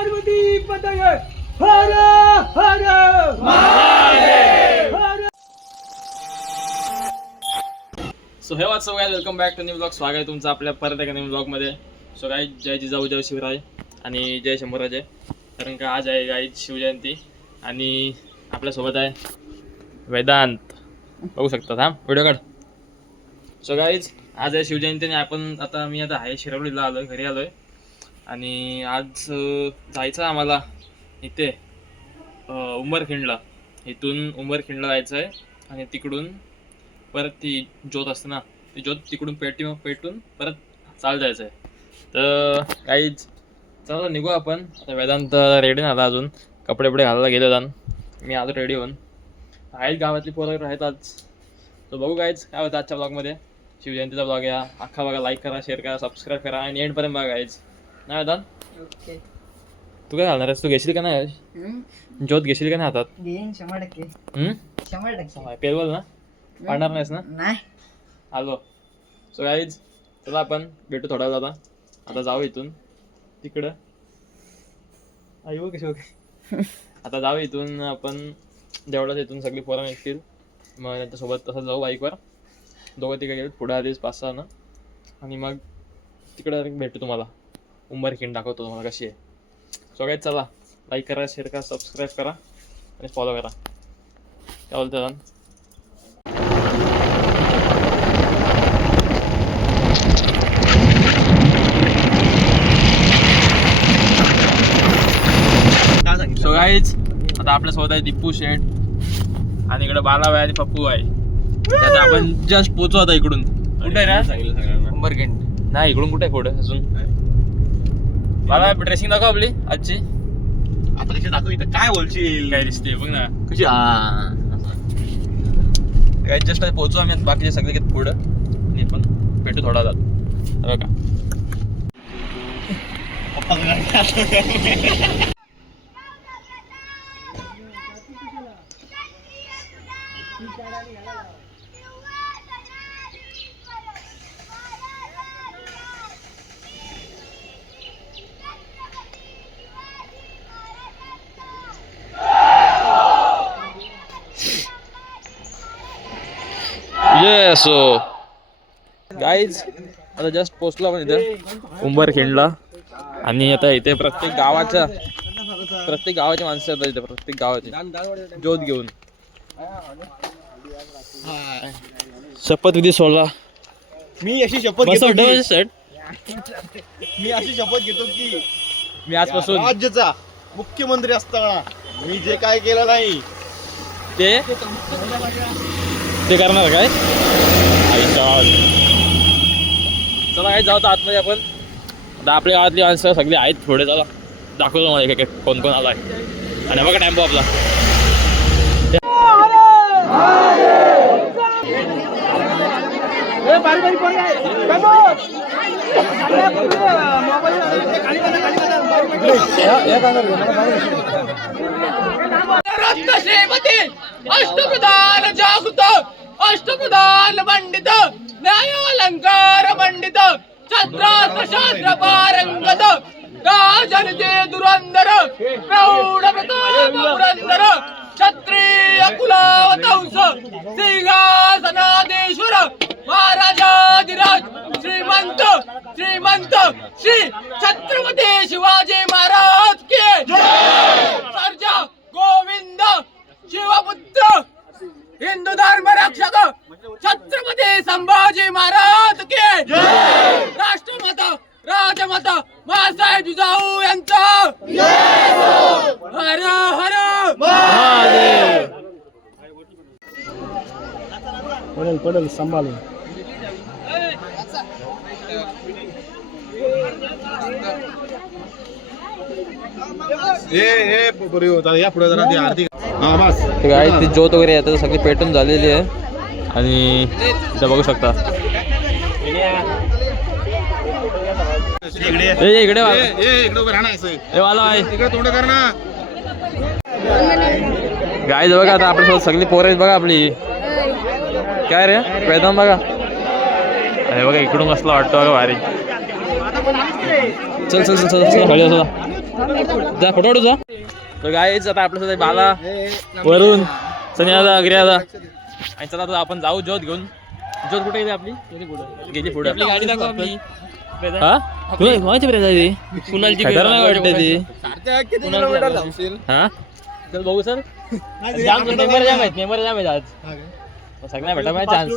पार्वती पतय Har Har Mahadev. So hey watch guys, welcome back to new blog. स्वागत आहे तुमचं आपल्या परत एका न्यू ब्लॉगमध्ये. सो गाइस, जय जिजाऊ जय शिवराय आणि जय शंभूराजे. कारण का आज आहे गाइस शिवजयंती आणि आपल्यासोबत आहे वेदांत. बघू शकता, थांब व्हिडिओ काढ. सो गाइस, आज आहे शिवजयंती आणि मी आता आहे शिरवलीला आलोय, घरी आलोय. आणि आज जायचं आम्हाला इथे उंबरखिंडला. इथून उंबरखिंडला जायचं आहे आणि तिकडून परत ती ज्योत असते ना, ती ज्योत तिकडून पेटून परत चालत जायचं आहे. तर काही चला निघू आपण. आता वेदांत रेडी झाला, अजून कपडे घालायला गेले जाण. मी आलो रेडी होऊन. आहेत गावातली पोरं आहेत आज. तर बघू गाईज काय होतं आजच्या ब्लॉगमध्ये. शिवजयंतीचा ब्लॉग या अख्खा बघा, लाईक करा, शेअर करा, सबस्क्राईब करा आणि एंडपर्यंत बघा गाईज. नाही वेदांत, तू काय घालणार आहेस? तू घेशील का नाही ज्योत? घेशील का नाही हातात? 100% पेरवल ना? पाडणार नाहीस ना? नाही. आलो. सो गाईज चला आपण भेटू थोडा वेळ. आता जाऊ इथून तिकडं. आई कशी ओके. आता जाऊ इथून आपण देवळात. इथून सगळी पोरं निघतील, मग त्यांच्यासोबत तसं जाऊ बाईकवर. दोघं तिकडे गेले पुढे आधीच 5-6 ना. आणि मग तिकडे भेटू तुम्हाला. उंबरखिंड दाखवतो तुम्हाला कशी आहे. सो गाईज चला, लाईक करा, शेअर करा, सबस्क्राईब करा आणि फॉलो करा. काय बोलतो जाण. सो गाईज, आता आपल्यासोबत आहे दीपू शेठ आणि इकडे बालाव आहे आणि पप्पू आहे. आता आपण जस्ट पोचू आता इकडून. कुठे आहे ना? उंबरखिंड नाही, इकडून कुठे आहे पुढे अजून? मला ड्रेसिंग दाखव आपली आजची. आता कशी दाखव इथं, काय बोलशील? काय दिसते बघ ना कशी. काय जस्ट पोहोचू आम्ही. बाकीचे सगळे घेत पुढं आणि पण भेटू थोडा जात बघा. सो गाईज, आता जस्ट पोचलो आपण इथे उंबरखिंडला. आणि आता इथे प्रत्येक गावाच्या माणसं येतात. इथे प्रत्येक गावाची ज्योत घेऊन शपथविधी सोडला. मी अशी शपथ घेतो की मी आजपासून राज्याचा मुख्यमंत्री असताना मी जे काय केलं नाही ते करणार काय. चला काय, जाऊ तर आतमध्ये आपण. आता आपल्या गावातली माणसं सगळी आहेत थोडे. चला दाखवतो मला एक कोण कोण आला आहे. आणि बघा टेम्पो आपला. अष्टप्रधान जागृत अष्टप्रधान पंडित न्यायालंकार पंडित छत्रास्त्र पारंगत राजनिते दुरंदर प्रौढ प्रताप पुरंदर क्षत्रिय कुलावतंस सिंहासनाधीश्वर महाराजाधिराज श्रीमंत श्री छत्रपती शिवाजी महाराज के सर्जा गोविंद शिवपुत्र हिंदू धर्म रक्षक छत्रपती संभाजी महाराज के राष्ट्रमाता राजमाता मासाहेब जिजाऊ यांचा हर हर महादेव. पडेल सांभाळून. या पुढे जरा ती आरती. काय ती ज्योत वगैरे आता सगळी पेटून झालेली आहे. आणि ते बघू शकता. इकडे वाला आहे. तोंड कर ना. गाय बघा, आता आपल्यासोबत सगळी पोरं आहेत बघा आपली. काय रे वेदांत बघा. अरे बघा इकडून कसला वाटतो बघा भारी. चल चल चल चल खाली जा फोटो काढू जा. तर गाईच आता आपल्यासोबत बाला वरून सनियादा अग्र्यादा आणि चला आता आपण जाऊ ज्योत घेऊन. ज्योत कुठे गेली आपली गेली पुढे आपली गाडी दाखव आपली. हा तुम्ही कोणाची प्रेस आहे ती कुणालची खतरनाक वाटते ती. हा चल बघू सर. जाम मेंबर जाम आहेत आज सगळ्या भेटा माझा चान्स.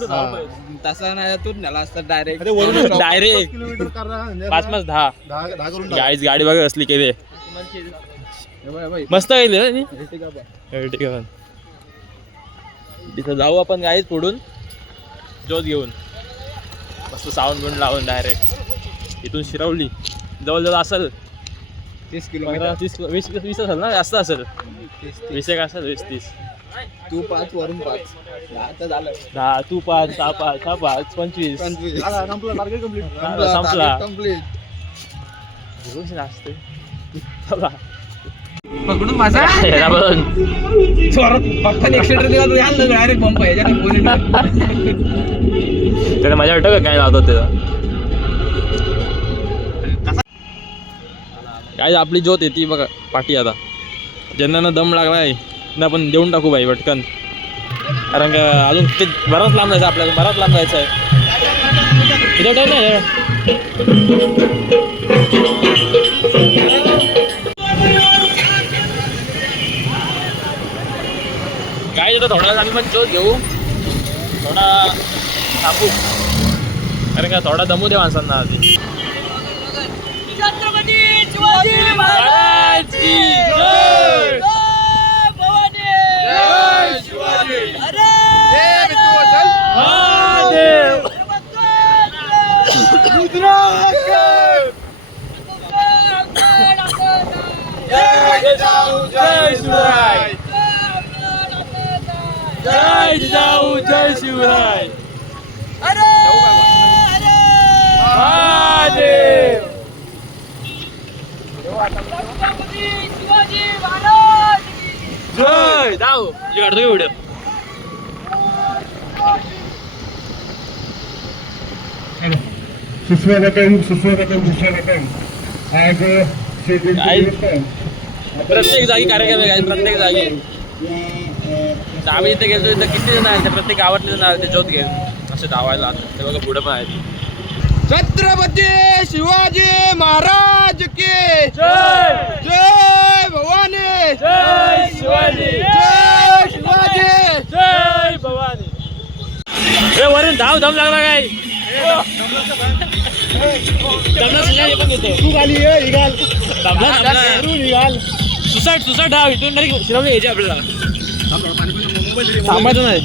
तसा नाही तू नेला असता डायरेक्ट डायरेक्ट 5-10 गाईच गाडी बघा असली केली मस्त गेली. तिथं जाऊ आपण गाईच पुढून ज्योत घेऊन मस्त साऊंड बिऊंड लावून डायरेक्ट इथून शिरवली जवळजवळ असेल 30 किलोमीटर 20 असेल ना जास्त असेल 20 एक असेल 20-30. तू 5 वरून 5 आता झालं 10 तू 5 6 5 6 5 25 संपला असते. पकडून माझा पप्पाने एक्सिडेंट दिला तो यायला डायरेक्ट बंप आहे त्याला माझ्या वाटतं काय लावतात त्याला. काय आपली ज्योत येते बघा पाठी. आता ज्यांना दम लागलाय ना आपण देऊन टाकू बाई पटकन कारण का अजून ते बराच लांब जायचं आपल्याला बराच लांब जायचं आहे. इथे टाईम नाही काय येतं थोडा आम्ही पण ज्योत घेऊ थोडा थांबू कारण का थोडा दमू दे माणसांना आधी. छत्रपती शिवाजी महाराज की जय. भवानी जय शिवाजी. अरे महादेव जय जाऊ जय शिवराय जय जाऊ जय शिवराय. अरे महादेव छत्रपती शिवाजी महाराज जय जाऊ जे काढतो की व्हिडिओ. प्रत्येक जागी कार्यक्रम आहे प्रत्येक जागी. आम्ही इथे गेलो तर किती जण आहेत प्रत्येक गावातले जण आले ते ज्योत घेऊन असे धावायला ते बघा पुढे पण आहेत. छत्रपती शिवाजी महाराज की जय जय. भवानी जय शिवाजी जय शिवाजी जय भवानी. हे वरून धाव दम लागला काय सुसाईड धाव इथून शिरवले यायचे आपल्याला थांबायचं नाही.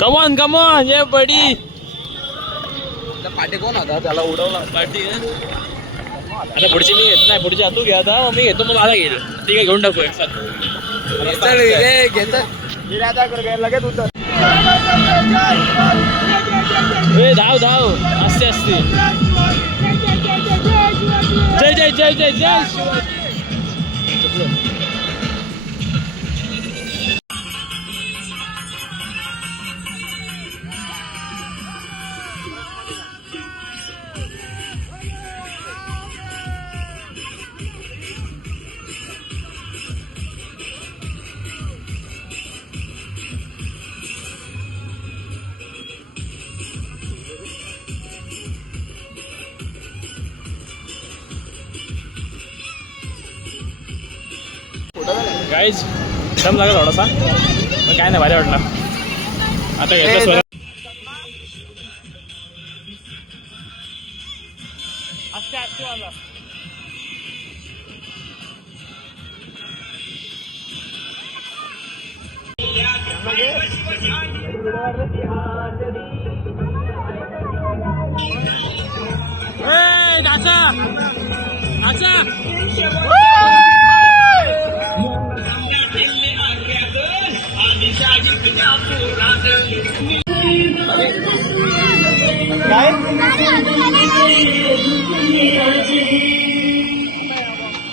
कमॉन ये बडी. पाठी कोण होता त्याला उडवला पाठी. आता पुढची मी घेत नाही पुढची तू घ्या आता मी घेतो मग मला घेईल ठीक आहे घेऊन टाकू लगेच उतर. धाव असते जय जय जय जय जय शिवाजी. गाईज दम लागला थोडासा पण काय नाही भारी वाटला. आता घ्यायचं स्वर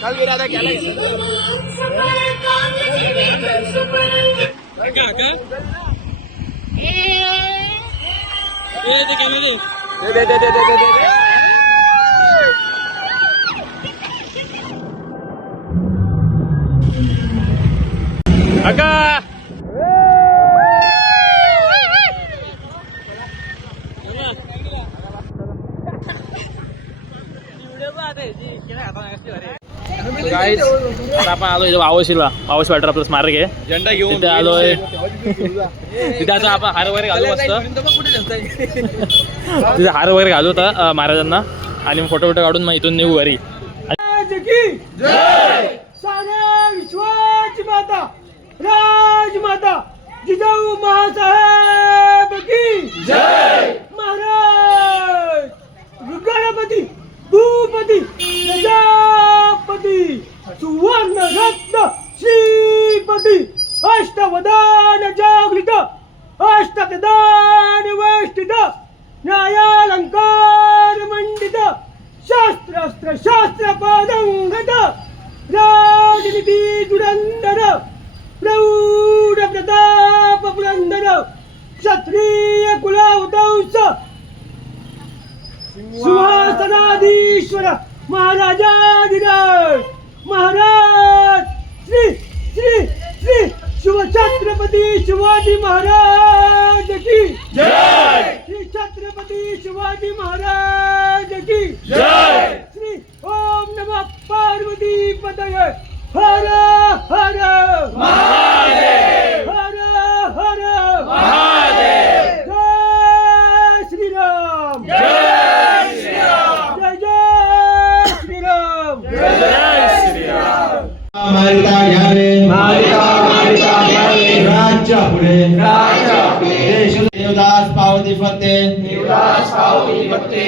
काल विरादा केला काका गाईज आता आपण आलो इथं वावशीला वावशी वाटर आपलं स्मारक आहे झेंडा घेऊन तिथे आलोय तिथे आता आपण हार वगैरे घालू मस्त तिथे हार वगैरे घालू होता महाराजांना आणि फोटो फोटो काढून मग इथून निघू घरी साऱ्या विश्वाची माता राजमाता जिजाऊ महासाहेब की जय. महाराज गणपती भूपती प्रजापती सुवर्ण रत्न श्रीपती अष्टवदान जागृत अष्टकदान वेष्टित न्यायालंकार मंडित शास्त्रास्त्र शास्त्र पादंगत राजनीती दुरंदर प्रौढ प्रताप पुरंदर क्षत्रिय कुलावतंस सिंहासनाधीश्वर महाराजाधिराज महाराज श्री श्री श्री शिवछत्रपती शिवाजी महाराज की जय. श्री छत्रपती शिवाजी महाराज की जय. श्री ओम नमः पार्वती पतये हर हर महादेव हर हर महादेव. जय श्रीराम जय श्रीराम जय जय श्रीराम जय श्रीराम. मारिता घ्यावे मारिता घ्यावे राज्य पुढे देश देवदास पावती फते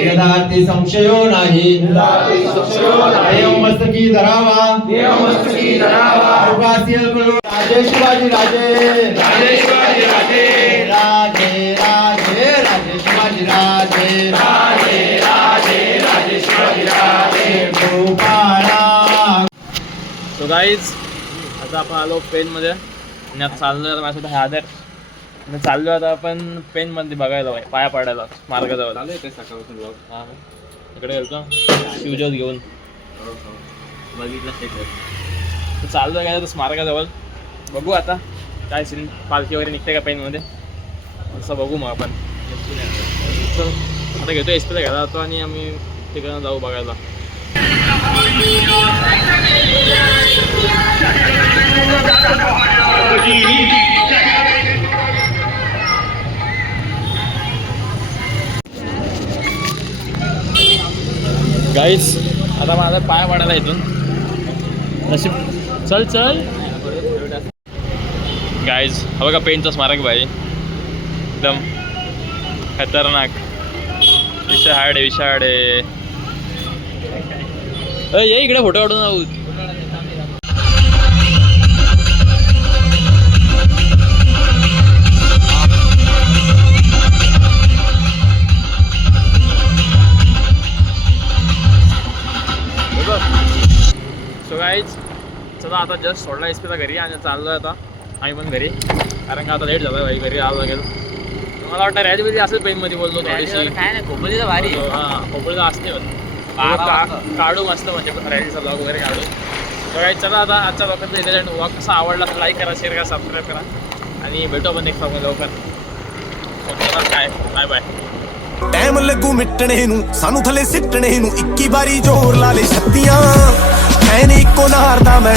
यदार्थी संशयो नाही देव मस्तकी धरावा उपासील करू राजे शिवाजी राजे राजे शिवाजी राजे गोपाळा. सो गाईज आता आपण आलो पेनमध्ये आणि आता चाललो आता माझ्यासोबत हा आदर आणि चाललो आता आपण पेनमध्ये बघायला पाया पाडायला मार्गाजवळ हां इकडे गेलतो शिवज्योत घेऊन बघितलं चाललो काय तर स्मारकाजवळ बघू आता काय सीन पालखी वगैरे निघते का पेनमध्ये असं बघू मग आपण चल आता घेतो एस पीला घ्यायला जातो आणि आम्ही तिकडं जाऊ बघायला. गाईज आता माझा पाय पडायला इथून नशीब चल चल गाईज हा बघा पेनचं स्मारक भाई एकदम खतरनाक विषाड ये इकडे फोटो काढून जाऊ. सो गाईज चला आता जस्ट सोडला एस पीला घरी आणि चाललो आता आम्ही पण घरी कारण का आता लेट झालं भाई घरी आलो लागेल. मला वाटतं रॅजबेरी असेल पेनमध्ये बोललो थोडीशी काय नाही खोबरीचा भारी हां खोबळीचं असते काढू मस्त म्हणजे रॅलीचा ब्लॉग वगैरे काढू. तर काही चला आता आजच्या लोकांचा इंटरनेट ब्लॉग कसा आवडला तर लाईक करा शेअर करा सबस्क्राईब करा आणि भेटू आपण नेक्स्ट ब्लॉग लवकर. काय बाय बाय. ਟਾਈਮ ਲੱਗੂ ਮਿਟਣੇ ਨੂੰ ਸਾਨੂੰ ਥੱਲੇ ਸਿੱਟਣੇ ਨੂੰ 21 ਵਾਰੀ ਜ਼ੋਰ ਲਾ ਲੈ ਛੱਤੀਆਂ ਐਨ ਇੱਕੋ ਨਾਰ ਦਾ ਮੈਂ